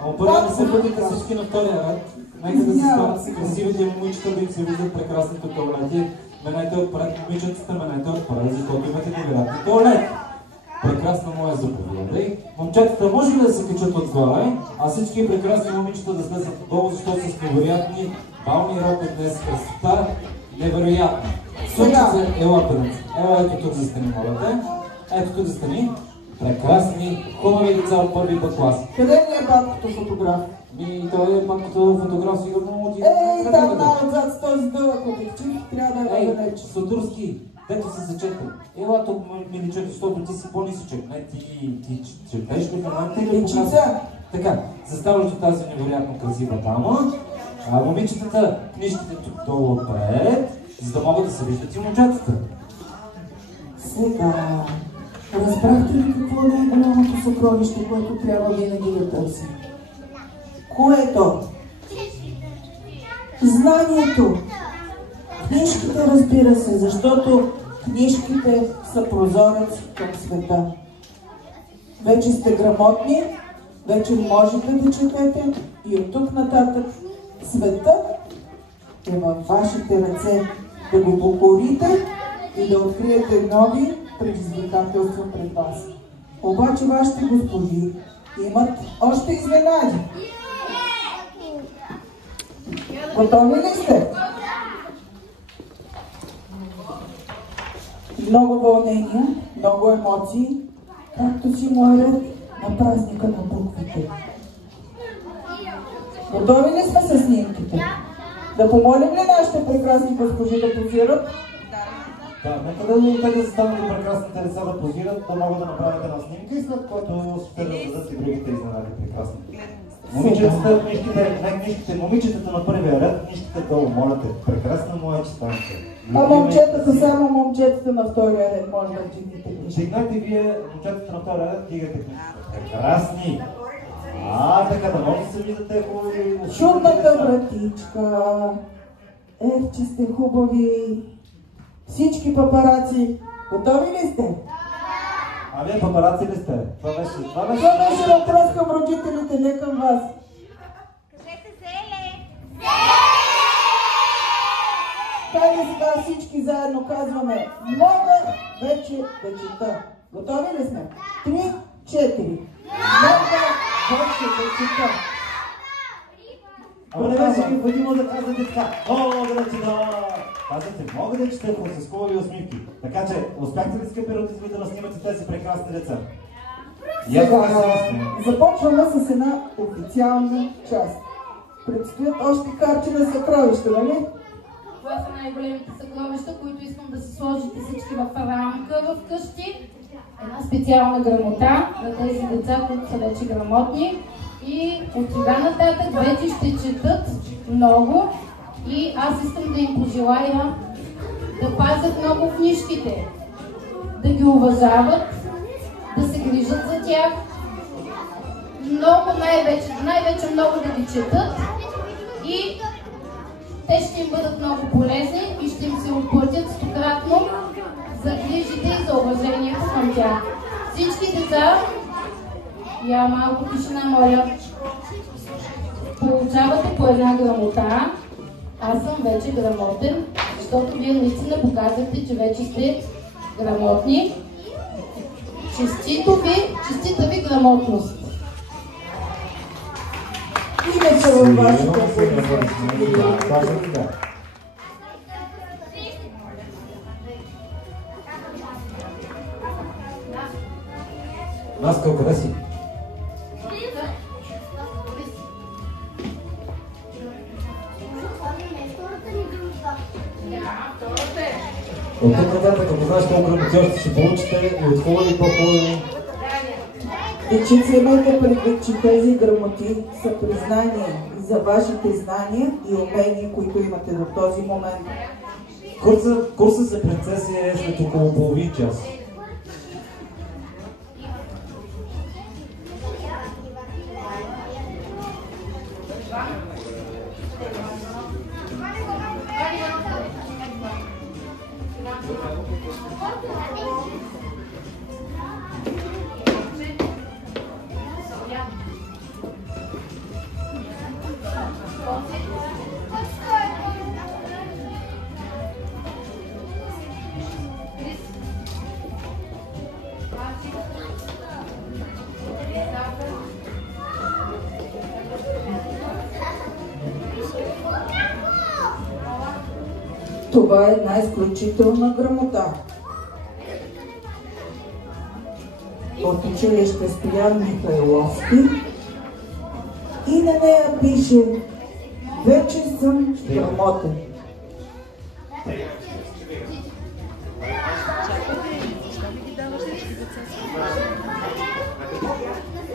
Ама първо да се бъдете всички на втория ред. Нека да се стават си красивите момичета, да им се виждат прекрасните туалети. Менете отпред, момичетата, менете отпред, защото имате невероятни туалети. Прекрасна моя заповядай. Момчетата може ли да се качат отгоре, а всички прекрасни момичета да слезат отдолу, защото с невероятни бални роби днес красота. Невероятно. Слънчица, ела бъдете. Ела ето тук застани, моля те. Ето тук застани. Прекрасни, хубави деца от първи път клас. Къде ми е баткото фотограф? Той е баткото фотограф, сигурно от там отзад с този дълъг обектив, трябва да е далеч. Сатурски, дето се зачета. Ела тук, миличето, защото ти си по-нисичък. Не, ти четеш ли в момента или показва? Така, заставаш до тази невероятно красива дама. Момичетата, книжките тук долу отпред, за да могат да се виждат и момчетата. Сега, разбрахте ли какво е най-голямото съкровище, което трябва винаги да търсим? Което? Знанието. Книжките, разбира се, защото книжките са прозорец към света. Вече сте грамотни, вече можете да четете и от тук нататък света е във вашите ръце да го покорите и да откриете нови предизвикателства пред вас. Обаче вашите господи имат още изненади. Готови ли сте? Много вълнения, много емоции, както си му е ред на празника на буквите. Готови ли сме с снимките? Да помолим ли нашите прекрасни госпожи да позират? Да, нека да застанат прекрасните деца да позират, да могат да направят една снимка и след което ще раздадат и другите изненади прекрасни. Момичетата, книжките, момичетата на първия ред, книжките долу, моля те, прекрасна моя читанка. А момчетата, само момчетата на втория ред, може да вдигнете книжките. Дигнете вие, момчетата на втория ред, дигате книжките. Прекрасни! Така да може да се виждате хубави. Чудната вратичка. Че сте хубави. Всички папараци. Готови ли сте? А вие папараци ли сте? Това беше въпрос към родителите, не към вас. Кажете Зеле! Хайде сега всички заедно казваме: мога вече да чета. Готови ли сме? 3, 4. Мога вече да чета. Ама не беше необходимо да казвате така: мога да чета. Казвате: мога да чета с хубави усмивки. Така че, успяхте ли, скъпи родители, да наснимате тези прекрасни деца? Започваме с една официална част. Предстоят още карти на съкровища, нали? Това са най-големите съкровища, които искам да се сложите всички в рамка в къщи. Една специална грамота на тези деца, които са вече грамотни. И от сега нататък вече ще четат много и аз искам да им пожелая да пазят много книжките, да ги уважават, да се грижат за тях, много най-вече много да ги четат и те ще им бъдат много полезни и ще им се отплатят стократно за грижите и за уважението към тях. Всички деца, я малко тишина, моля, получавате по една грамота. Аз съм вече грамотен, защото вие наистина показахте, че вече сте грамотни. Честита ви грамотност! И да се във вашите Наска, къде си? От тук нататък, ако знаеш колко грамотьорство ще получите, и от хубави и по-хубави. Дечица, имайте предвид, че тези грамоти са признания за вашите знания и умения, които имате до този момент. Курсът за принцеси е след около половин час. Това е една изключителна грамота. От училище Стоян Михайловски и на нея пише: вече съм грамотен.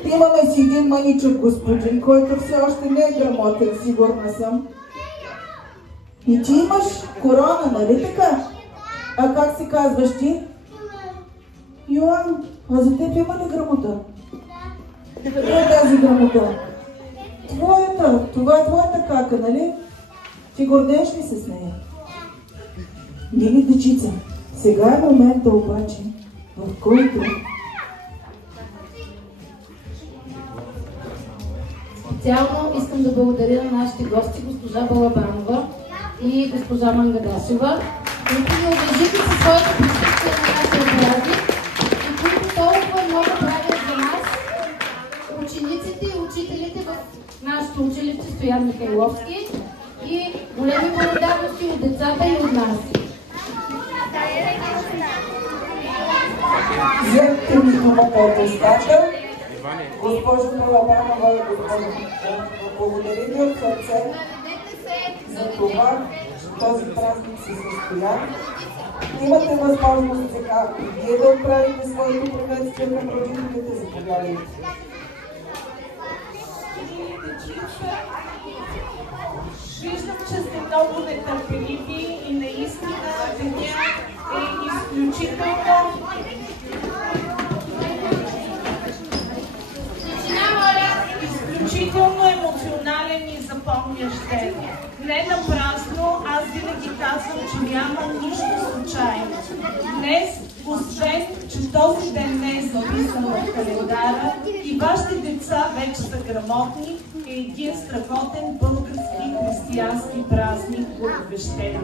Имаме си един маничък господин, който все още не е грамотен, сигурна съм. И ти имаш корона, нали така? А как се казваш ти? Йоан, а за теб има ли грамота? Да. Къде е тази грамота? Твоята, това е твоята кака, нали? Ти гордееш ли се с нея? Мили дечица, сега е момента обаче, в който специално искам да благодаря на нашите гости, госпожа Балабанова и госпожа Мангадашева, които ни удължиха със своето присъствие на нашия празник и които толкова много правят за нас, учениците и учителите в нашето училище Стоян Михайловски, и големи благодарности от децата и от нас. вземте ми думата от устата. Госпожо Балабанова, благодаря ви от сърце за това, че този празник се състоя. Имате възможност сега и вие да отправите своето приветствие към родителите. Заповядайте. Виждам, че сте много нетърпеливи и наистина деня е изключително емоционален и запомнящ ден. Не напразно, аз винаги казвам, че няма нищо случайно. Днес, освен, че този ден не е записан в календара и вашите деца вече са грамотни, е един страхотен български християнски празник, благовещен.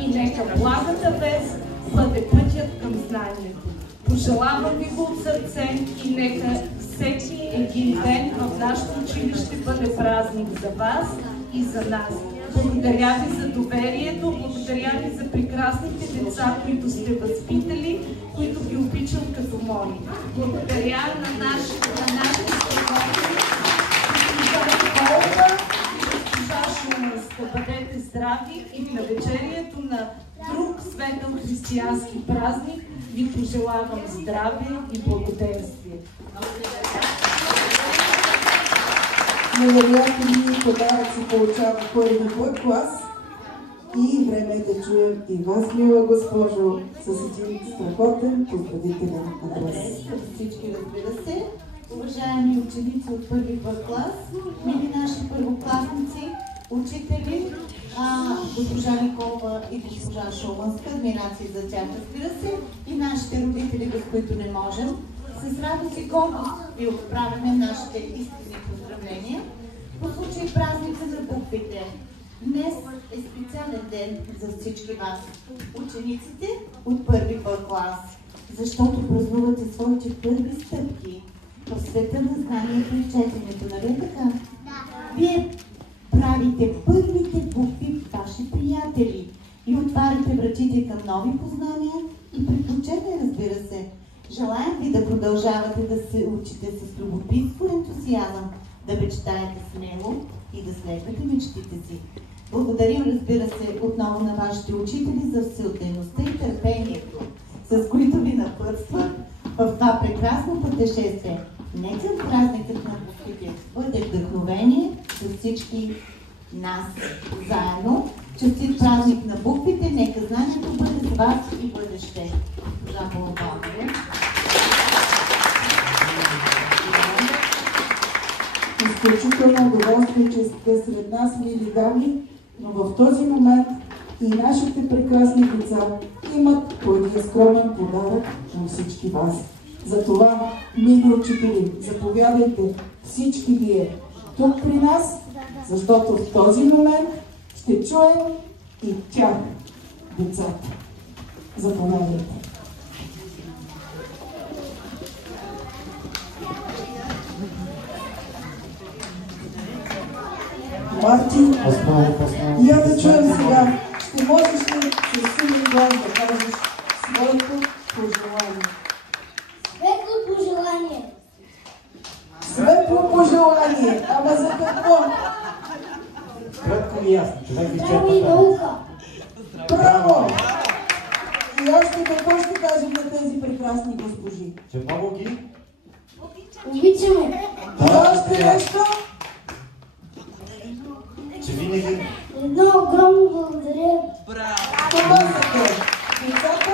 И нека благата вест бъде пътят към знанието. Пожелавам ви го от сърце и нека всеки един ден в нашето училище бъде празник за вас и за нас. Благодаря ви за доверието, благодаря ви за прекрасните деца, които сте възпитали, които ги обичам като мои. Благодаря на нашите спортове, госпожа Шуманска. Бъдете здрави и в навечерието на друг светъл християнски празник ви пожелавам здраве и благоденствие. Невероятни подаръци получава първи Б клас и време е да чуем и вас, мила госпожо, с един страхотен поздравителен адрес. Всички, разбира се, уважаеми ученици от първи Б клас, мили наши първокласници, учители, госпожа Николова и госпожа Шуманска, адмирации за тях, разбира се, и нашите родители, без които не можем. С радост и гордост ви отправяме нашите искрени поздравления по случай празника на буквите. Днес е специален ден за всички вас, учениците от първи Б клас, защото празнувате своите първи стъпки в света на знанието и четенето, нали така? Вие правите първите букви ваши приятели и отваряте вратите към нови познания и приключения, разбира се. Желаем ви да продължавате да се учите с любопитство и ентусиазъм, да мечтаете смело и да следвате мечтите си. Благодарим, разбира се, отново на вашите учители за всеотдайността и търпението, с които ви напътстват в това прекрасно пътешествие. Нека празникът на буквите бъде вдъхновение за всички нас заедно. Честит празник на буквите, нека знанието бъде с вас и бъдеще. Госпожа Балабанова. Изключително удоволствие, че сте сред нас, мили дами, но в този момент и нашите прекрасни деца имат по един скромен подарък към всички вас. Затова, мили учители, заповядайте всички вие тук при нас, защото в този момент ще чуем и тях, децата. Заповядайте. Мартин, я да чуем сега. Ще можеш ли със силен глас да кажеш своето пожелание? Светло пожелание. Светло пожелание. Ама за какво? Кратко и ясно. Човек ви Право и наука. Браво! И още какво ще кажем на тези прекрасни госпожи? Че много ги Обичаме. И още нещо? че винаги Едно огромно благодаря. Това са те. Децата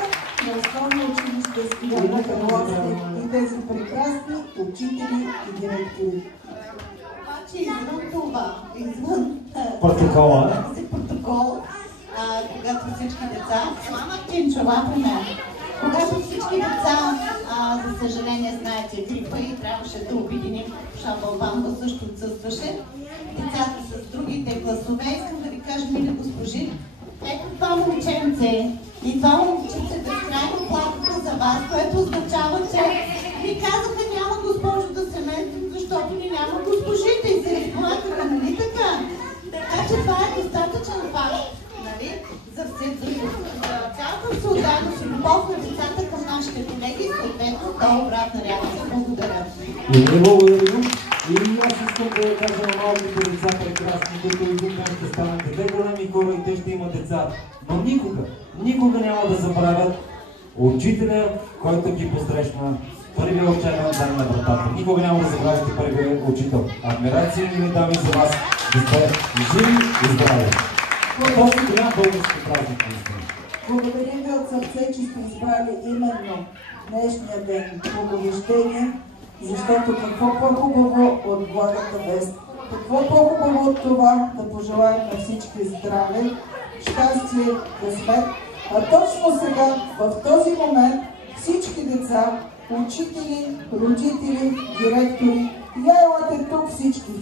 на основно училище Стиляна Карловски и тези прекрасни учители и директори. Обаче извън това, извън протокола, протокол, когато всички деца, това при мен, когато всички деца, за съжаление, знаете грипа и трябваше да обединим, Шабалбанова също отсъстваше, децата с другите класове, искам да ви кажа, мили госпожи, ето това момченце и това момченце безкрайно плакаха за вас, което означава, че ви казаха няма госпожо да се местим, защото ни няма госпожите и се разплакаха, нали така? Така че това е достатъчен факт, нали? За все други. Цялата се отдадено с любов на децата към нашите колеги и съответно да обратна реакция. Благодаря. И ние благодарим. И аз искам да кажа на малките деца прекрасни, които един ден ще станат те големи хора и те ще имат деца. Но никога няма да забравят учителя, който ги посрещна първия учебен ден на вратата. Никога няма да забравите първия учител. Адмирация ми дами за вас, да сте живи и здрави. Този голям български празник. Благодарим ви от сърце, че сте избрали именно днешния ден Благовещение, защото какво по-хубаво от благата вест? Какво по-хубаво от това да пожелаем на всички здраве, щастие, късмет, а точно сега, в този момент, всички деца, учители, родители, директори, я елате тук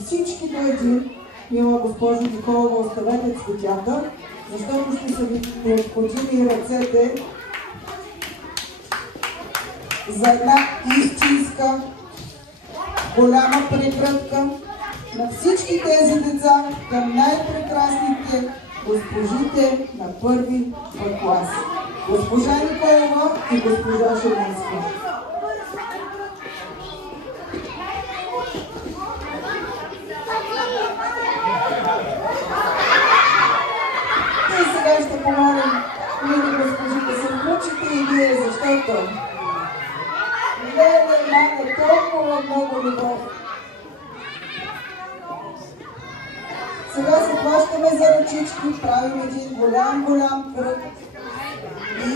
всички до един, мила госпожо Николова, оставете цветята, защото ще са ви необходими ръцете за една истинска голяма прегръдка на всички тези деца към най-прекрасните госпожите на първи клас. Госпожа Николова и госпожа Шуманска. И сега ще помолим мили госпожи да се включите и вие, защото не толкова много любов. Сега се плащаме за ръчички, правим един голям кръг и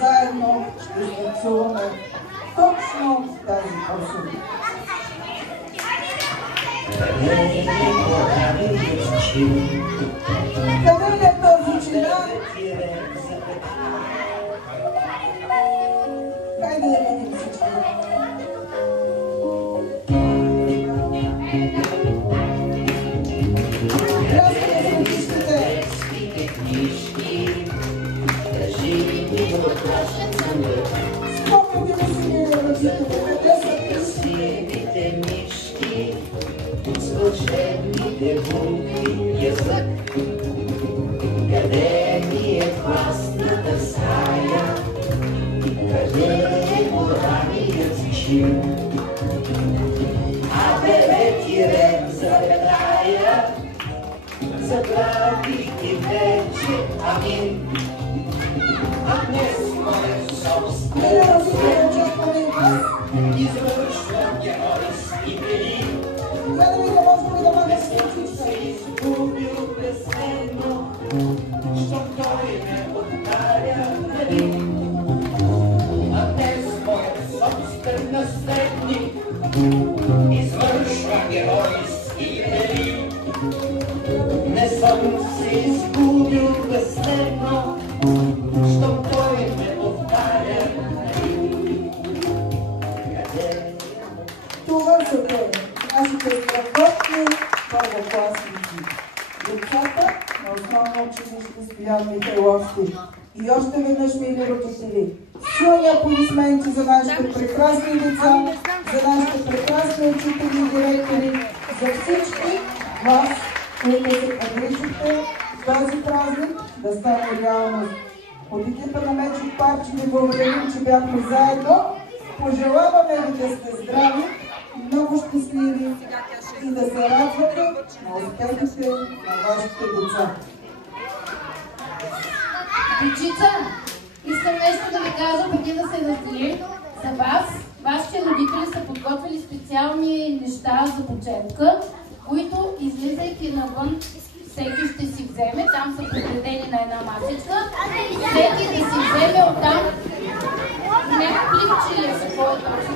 заедно ще станцуваме точно тази песен. Къде е този чинар? Хайде да видим всички. Спомните ли си ми родителите? Къде са сивите мишки, с вълшебните булки язък? Къде ми е класната стая? Къде е моралната Абе, ред за рая, забравих ти вече, амин. А днес моят собствен извършвам геройски дели. Не съм се изгубил безследно, щом той ме отдаря нали. А днес моят собствен наследник извършва геройски дели. Не съм се изгубил безследно, щом той ме отдаря нали. Това са те, нашите страхотни първокласници. Децата на основно училище Стоян Михайловски. И още веднъж, мили родители, силни аплодисменти за нашите прекрасни деца, за нашите прекрасни учители и директори, за всички вас, които се погрижихте този празник да стане реалност. От екипа на Magic Party ви благодарим, че бяхме заедно. Пожелаваме ви да сте здрави, много щастливи и да се радвате на успехите на вашите деца. Дечица, искам нещо да ви кажа преди да се разделим. За вас, вашите родители са подготвили специални неща за почерпка, които, излизайки навън, всеки ще си вземе. Там са подредени на една масичка. Всеки да си вземе оттам някакви пликче, какво е точно.